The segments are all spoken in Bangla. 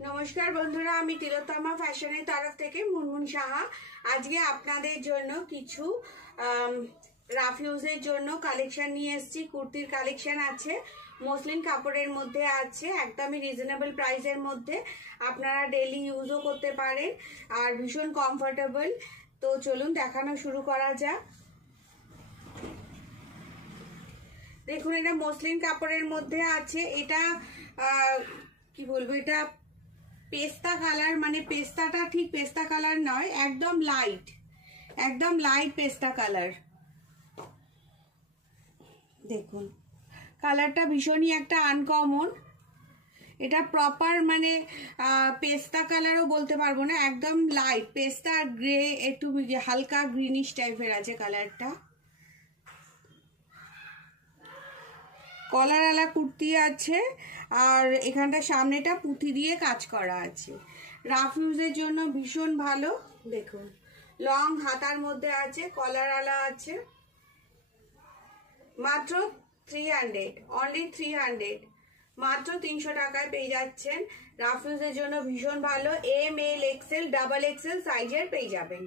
नमस्कार बंधुरा आमी तिलोत्तमा फैशनेर तरफ थेके मुनमुन साहा आज के आपनादेर जोन्नो किछु राफ इउजेर जोन्नो कालेक्शन निये एसेछि। कुर्तिर कालेक्शन आछे, मसलिन कापड़ेर मध्य आछे, एकदमই रिजनेबल प्राइसेर मध्य आपनारा डेली इउजও करते पारेन और भीषण कमफर्टेबल। तो चलुन देखानो शुरू करा जाक। देखुन এটা মসলিন কাপড়ের মধ্যে আছে, এটা কি বলবো, এটা পেস্তা কালার, মানে পেস্তাটা ঠিক পেস্তা কালার নয়, একদম লাইট পেস্তা কালার। দেখুন কালারটা ভীষণই একটা আনকমন। এটা প্রপার মানে পেস্তা কালারও বলতে পারবো না, একদম লাইট পেস্তা গ্রে, একটু হালকা গ্রিনিশ টাইপের আছে কালারটা। কলারওয়ালা কুর্তি আছে আর এখানটা সামনেটা পুঁথি দিয়ে কাজ করা আছে। রাফ ইউজের জন্য ভীষণ ভালো। দেখুন লং হাতার মধ্যে আছে, কলারওয়ালা আছে, মাত্র 300, অনলি 300, মাত্র 300 টাকায় পেয়ে যাচ্ছেন। রাফ ইউজের জন্য ভীষণ ভালো। M L XL double XL সাইজের পেয়ে যাবেন।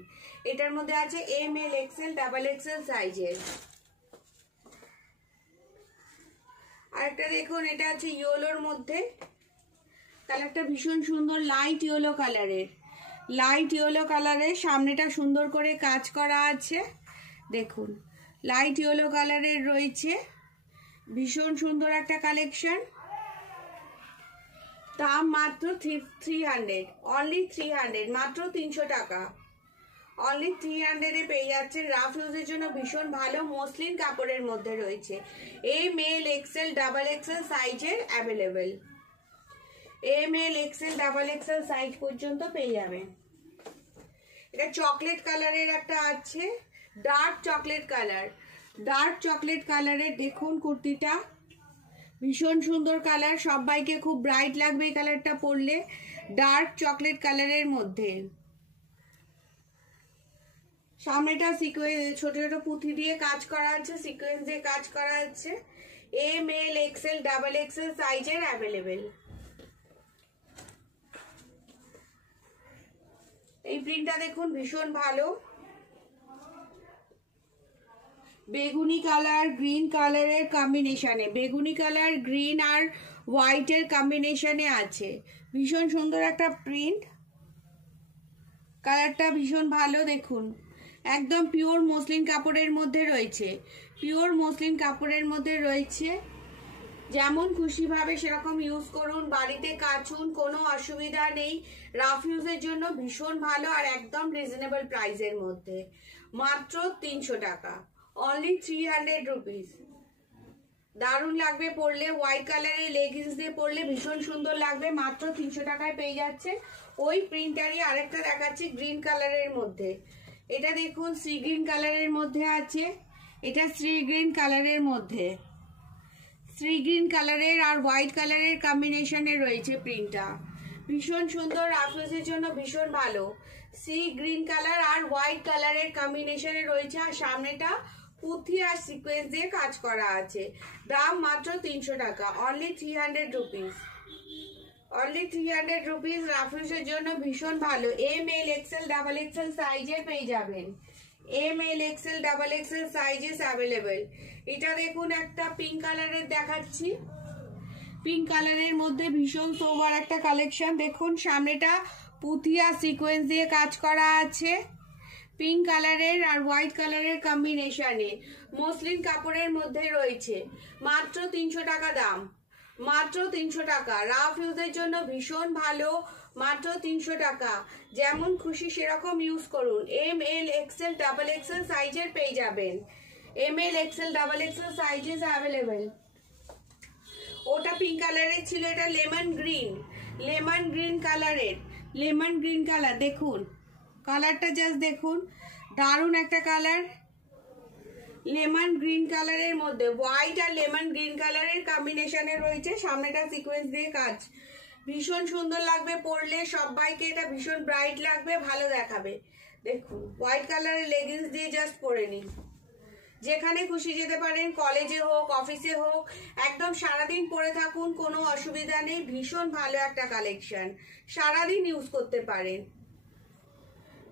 এটার মধ্যে আছে M L XL double XL সাইজের। আরেকটা দেখুন, এটা আছে ইয়েলোর মধ্যে, কালারটা ভীষণ সুন্দর, লাইট ইয়েলো কালারের, সামনেটা সুন্দর করে কাজ করা আছে। দেখুন লাইট ইয়েলো কালারের রয়েছে, ভীষণ সুন্দর একটা কালেকশন। দাম মাত্র 300, অনলি 300, মাত্র 300 টাকা, অনলি 300 এ পেয়ে যাচ্ছেন। রাফ ইউজের জন্য ভীষণ ভালো, মসলিন কাপড়ের মধ্যে রয়েছে। M L XL double XL সাইজের available, M L XL double XL size পর্যন্ত পেয়ে যাবেন। এটা চকলেট কালারের একটা আছে, ডার্ক চকলেট কালারের। দেখুন কুর্তিটা ভীষণ সুন্দর কালার, সবাইকে খুব ব্রাইট লাগবে এই কালারটা পরলে। ডার্ক চকলেট কালারের মধ্যে সামনেটা সিকোয়েন্স, ছোট ছোট পুঁথি দিয়ে কাজ করা আছে, সিকোয়েন্স দিয়ে কাজ করা আছে। M L XL double XL সাইজের অ্যাভেলেবেল। এই প্রিন্টটা দেখুন ভীষণ ভালো, বেগুনি কালার গ্রিন কালারের কম্বিনেশনে, বেগুনি কালার গ্রিন আর হোয়াইটের কম্বিনেশনে আছে। ভীষণ সুন্দর একটা প্রিন্ট, কালারটা ভীষণ ভালো। দেখুন একদম পিওর মসলিন কাপড়ের মধ্যে রয়েছে, যেমন খুশি ভাবে সেরকম ইউজ করুন, বাড়িতে কাচুন, কোনো অসুবিধা নেই। রাফ ইউজের জন্য ভীষণ ভালো আর একদম রিজনেবল প্রাইসের মধ্যে, মাত্র 300 টাকা, অনলি 300 রুপিস। দারুণ লাগবে পরলে, হোয়াইট কালারের লেগিংস দিয়ে পরলে ভীষণ সুন্দর লাগবে। মাত্র 300 টাকায় পেয়ে যাচ্ছে। ওই প্রিন্টারই আরেকটা দেখাচ্ছি গ্রিন কালারের মধ্যে। এটা দেখুন সি গ্রিন কালারের মধ্যে আছে, এটা সি গ্রিন কালারের মধ্যে, সি গ্রিন কালারের আর হোয়াইট কালারের কম্বিনেশনে রয়েছে প্রিন্টটা, ভীষণ সুন্দর, রাফ ইউজের জন্য ভীষণ ভালো। সি গ্রিন কালার আর হোয়াইট কালারের কম্বিনেশনে রয়েছে আর সামনেটা পুঁথি আর সিকোয়েন্স দিয়ে কাজ করা আছে। দাম মাত্র 300 টাকা, only 300 rupees, only 300 rupees. Rough ইউজের জন্য ভীষণ ভালো। M L XL double XL সাইজের পেয়ে যাবেন, M L XL double XL sizes available. এটা দেখুন একটা পিঙ্ক কালারের দেখাচ্ছি, পিঙ্ক কালারের মধ্যে ভীষণ সোবার একটা কালেকশন। দেখুন সামনেটা পুঁথি আর সিকোয়েন্স দিয়ে কাজ করা আছে, পিঙ্ক কালারের আর হোয়াইট কালারের কম্বিনেশনে, মসলিন কাপড়ের মধ্যে রয়েছে। মাত্র 300 টাকা দাম, মাত্র 300 টাকা। রাফ ইউজের জন্য ভীষণ ভালো, মাত্র 300 টাকা, যেমন খুশি সেরকম ইউজ করুন। M L XL double XL সাইজের পেয়ে যাবেন, M L XL double XL sizes available. ওটা পিঙ্ক কালারের ছিল, এটা লেমন গ্রিন কালারের, লেমন গ্রিন কালার। দেখুন কালারটা জাস্ট দেখুন, দারুণ একটা কালার, লেমন গ্রিন কালারের মধ্যে হোয়াইট আর লেমন গ্রিন কালারের কম্বিনেশনে রয়েছে। সামনেটা সিকোয়েন্স দিয়ে কাজ, ভীষণ সুন্দর লাগবে পরলে, সবাইকে এটা ভীষণ ব্রাইট লাগবে, ভালো দেখাবে। দেখুন হোয়াইট কালারের লেগিংস দিয়ে জাস্ট পরে নিন, যেখানে খুশি যেতে পারেন, কলেজে হোক, অফিসে হোক, একদম সারাদিন পরে থাকুন, কোনো অসুবিধা নেই। ভীষণ ভালো একটা কালেকশন, সারাদিন ইউজ করতে পারেন,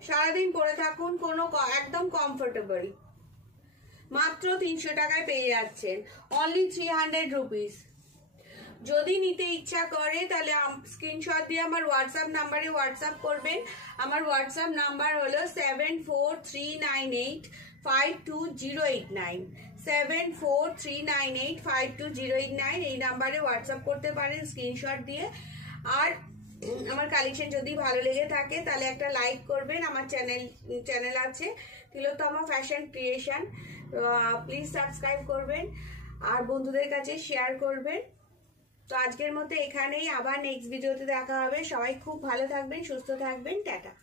সারাদিন পরে থাকুন, কোনো একদম কমফোর্টেবল। মাত্র 300 টাকায় পেয়ে যাচ্ছেন, অনলি 300 রুপিস। যদি নিতে ইচ্ছা করে তাহলে স্ক্রিনশট দিয়ে আমার হোয়াটসঅ্যাপ নাম্বারে হোয়াটসঅ্যাপ করবেন। আমার হোয়াটসঅ্যাপ নাম্বার হলো 7439852089, 7439852089। এই নাম্বারে হোয়াটসঅ্যাপ করতে পারেন স্ক্রিনশট দিয়ে। আর আমার কালেকশন যদি ভালো লেগে থাকে তাহলে একটা লাইক করবেন। আমার চ্যানেল আছে তিলোত্তমা ফ্যাশন ক্রিয়েশন, প্লিজ সাবস্ক্রাইব করবেন আর বন্ধুদের কাছে শেয়ার করবেন। তো আজকের মতো এখানেই, আবার নেক্সট ভিডিওতে দেখা হবে। সবাই খুব ভালো থাকবেন, সুস্থ থাকবেন, টাটা।